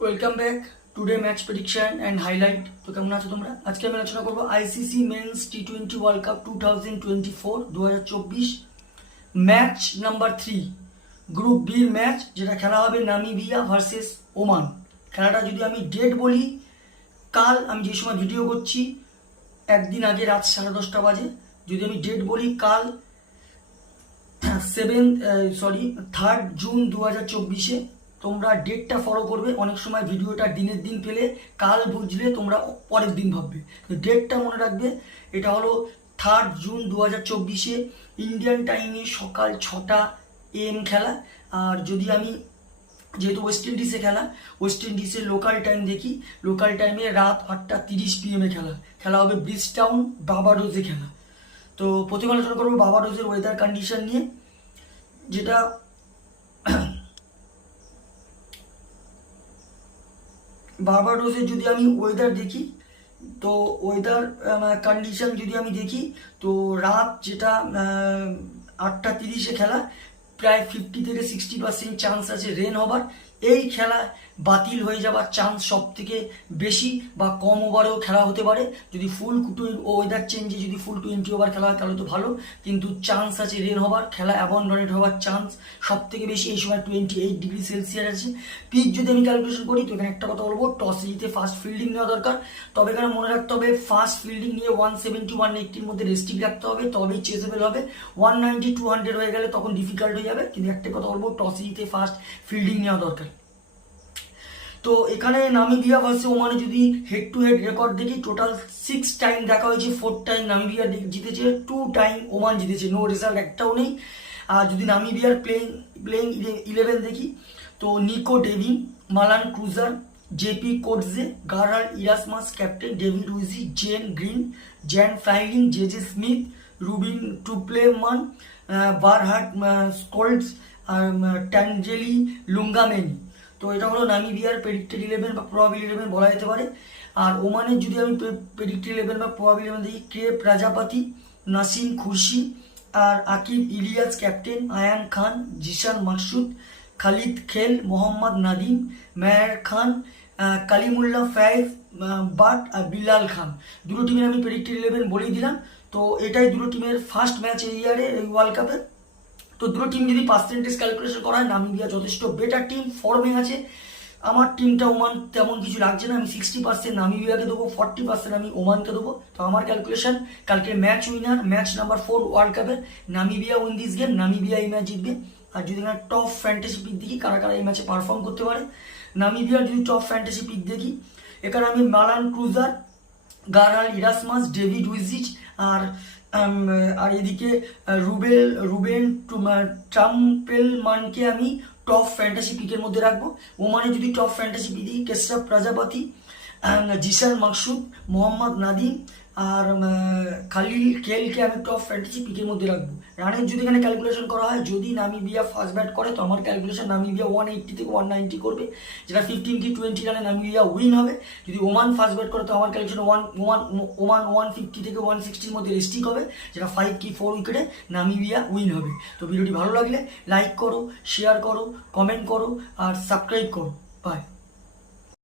Welcome back today match prediction and highlight. তো কেমন আছো তোমরা? আজকে আমি আলোচনা করবো আইসিসি মেন্স টি20 world cup 2024 match number 3 group বির ম্যাচ, যেটা খেলা হবে নামিবিয়া ভার্সেস ওমান। খেলাটা যদি আমি ডেট বলি, কাল আমি যে সময় ভিডিও করছি একদিন আগে রাত 10:30 বাজে, যদি আমি ডেট বলি কাল 3rd জুন 2024। তোমরা ডেটটা ফলো করবে। অনেক সময় ভিডিওটা দিনের দিন পেলে কাল বুঝলে তোমরা পরের দিন ভাববে, ডেটটা মনে রাখবে। এটা হলো 3rd জুন 2024 ইন্ডিয়ান টাইমে সকাল 6টা AM খেলা। আর যদি আমি, যেহেতু ওয়েস্ট ইন্ডিজে খেলা, ওয়েস্ট ইন্ডিজের লোকাল টাইম দেখি, লোকাল টাইমে রাত 8:30 PM খেলা হবে ব্রিজটাউন বার্বাডোসে খেলা। তো প্রথমে আলোচনা করবো বার্বাডোসের ওয়েদার কন্ডিশন নিয়ে, যেটা বার্বাডোসের যদি আমি ওয়েদার দেখি, তো ওয়েদার কন্ডিশন যদি আমি দেখি, তো রাত যেটা 8:30 খেলা, প্রায় 50 থেকে 60% চান্স আছে রেন হবার। এই খেলা বাতিল হয়ে যাওয়ার চান্স সব থেকে বেশি, বা কম ওভারেও খেলা হতে পারে। যদি ফুল ওয়েদার চেঞ্জে যদি ফুল 20 ওভার খেলা হয় তাহলে তো ভালো, কিন্তু চান্স আছে রেন হবার, খেলা অ্যাবন্ডনেড হওয়ার চান্স সব থেকে বেশি। এই সময় 28°C আছে। পিচ যদি আমি ক্যালকুলেশন করি, তো এখানে একটা কথা বলবো, টসে জিতে ফার্স্ট ফিল্ডিং নেওয়া দরকার। তবে এখানে মনে রাখতে হবে ফার্স্ট ফিল্ডিং নিয়ে 170-180-র মধ্যে রেস্ট্রিক্ট রাখতে হবে, তবেই চেসেবল হবে। 190-200 হয়ে গেলে তখন ডিফিকাল্ট হয়ে যাবে। কিন্তু একটা কথা বলবো, টসে জিতে ফার্স্ট ফিল্ডিং নেওয়া দরকার। তো এখানে নামিবিয়া ভার্সেস ওমানে যদি হেড টু হেড রেকর্ড দেখি, টোটাল 6 টাইম দেখা হয়েছে। 4 টাইম নামিবিয়া জিতেছে, 2 টাইম ওমান জিতেছে, নো রেজাল্ট একটাও নেই। আর যদি নামিবিয়ার প্লেইং 11 দেখি, তো Nico Davin, Malan Kruger, JP Kotze, Gerhard Erasmus captain, David Wiese, Zane Green, Jan Frylinck, JJ Smit, Ruben Trumpelmann, Bernard Scholtz, Tangeni Lungameni. তো এটা হলো নামিবিয়ার প্রেডিক্টেড 11 বা প্রবাবল 11 বলা যেতে পারে। আর ওমানের যদি আমি প্রেডিক্টেড 11 বা প্রবাবল 11 দেখি, কে প্রজাপতি, নাসিম খুরশি, আর আকিব ইলিয়াস ক্যাপ্টেন, আয়ান খান, জিশান মাকসুদ, খালিদ খেল, মোহাম্মদ নাদিম, মেহের খান, কালিমুল্লাহ ফায়েজ, বাট আর বিলাল খান। দুটো টিমের আমি প্রেডিক্টেড 11 বলেই দিলাম। তো এটাই দুটো টিমের ফার্স্ট ম্যাচ এই ইয়ারে এই ওয়ার্ল্ড কাপের। তো দুটো টিম যদি পার্সেন্টেজ ক্যালকুলেশন করা হয়, নামিবিয়া যথেষ্ট বেটার টিম, ফর্মে আছে। আমার টিমটা ওমান তেমন কিছু লাগছে না। আমি 60% নামিবিয়াকে দেবো, 40% আমি ওমানকে দেবো। তো আমার ক্যালকুলেশন, কালকে match winner, match number 4 world কাপের, Namibia win this game, Namibia এই ম্যাচ জিতবে। আর যদি এখানে টপ ফ্যান্টাসি পিক দেখি, কারা কারা এই ম্যাচে পারফর্ম করতে পারে, নামিবিয়ার যদি টপ ফ্যান্টাসি পিক দেখি, এখানে আমি মালান ক্রুজার, গারহাল্ড ইরাসমাস, ডেভিড উইজিচ, আর এদিকে রুবেন ট্রাম্পেলমানকে আমি টপ ফ্যান্টাসি পিকের মধ্যে রাখবো। ওমানে যদি টপ ফ্যান্টাসি পিক দিই, কেশরাফ প্রজাপতি, জিসান মাকসুদ, মোহাম্মদ নাদিম, আর খালিল খেলকে আমি টপ ফ্যান্টাসি পিকের মধ্যে রাখবো। রানের যদি এখানে ক্যালকুলেশন করা হয়, যদি নামিবিয়া ফার্স্ট ব্যাট করে, তো আমার ক্যালকুলেশন নামিবিয়া 180 থেকে 190 করবে, যেটা 15-20 রানে নামিবিয়া উইন হবে। যদি ওমান ফার্স্ট ব্যাট করে, তো আমার ক্যালকুলেশন ওমান 150 থেকে 160-র মধ্যে রেস্ট্রিক্ট হবে, যেটা 5 কি 4 উইকেটে নামিবিয়া উইন হবে। তো ভিডিওটি ভালো লাগলে লাইক করো, শেয়ার করো, কমেন্ট করো আর সাবস্ক্রাইব করো। বাই।